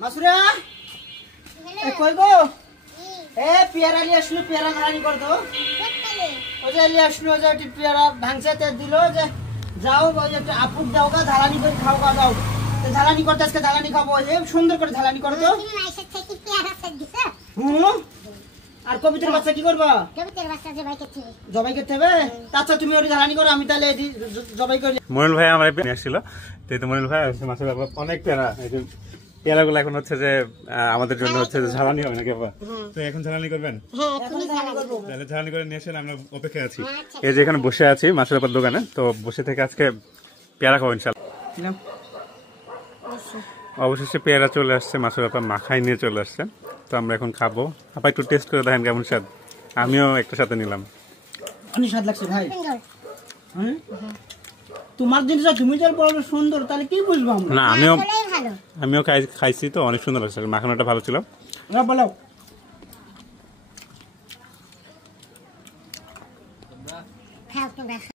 মাসুরা এ কই গো এ পেয়ারা নিয়ে আসলো পেয়ারা ঝালানি কর তো ওই যে নিয়ে আসলো যে একটু পেয়ারা ভাঙছে দিল যে যাও ওই একটু আপুক দাও গা ঝালানি করে খাও গা দাও তো ঝালানি করতে আজকে ঝালানি খাবো এ সুন্দর করে ঝালানি করো তো আর কবিতার বাচ্চা কি করবা জবাই করতে হবে আচ্ছা তুমি ওই ঝালানি করো আমি তাহলে জবাই করি মনিল ভাই আমার নিয়ে আসছিল তো মনিল ভাই মাছের অনেক পেয়ারা পেয়ারাগুলো এখন হচ্ছে যে আমাদের জন্য হচ্ছে যে ঝালানি হবে নাকি বাবা তো এখন ঝালানি করবেন তাহলে ঝালানি করে নিয়ে আসেন আমরা অপেক্ষায় আছি এই যে এখানে বসে আছি মাছের ব্যাপার দোকানে তো বসে থেকে আজকে পেয়ারা খাবো ইনশাআল্লাহ অবশেষে পেয়ারা চলে আসছে মাছের ব্যাপার মাখাই নিয়ে চলে আসছে তো আমরা এখন খাবো আপা একটু টেস্ট করে দেখেন কেমন স্বাদ আমিও একটা সাথে নিলাম অনেক স্বাদ লাগছে ভাই তোমার জিনিসটা তুমি যার বড় সুন্দর তাহলে কি বুঝবো আমরা না আমিও খাইছি তো অনেক সুন্দর লাগছে মাখানোটা ভালো ছিল বলো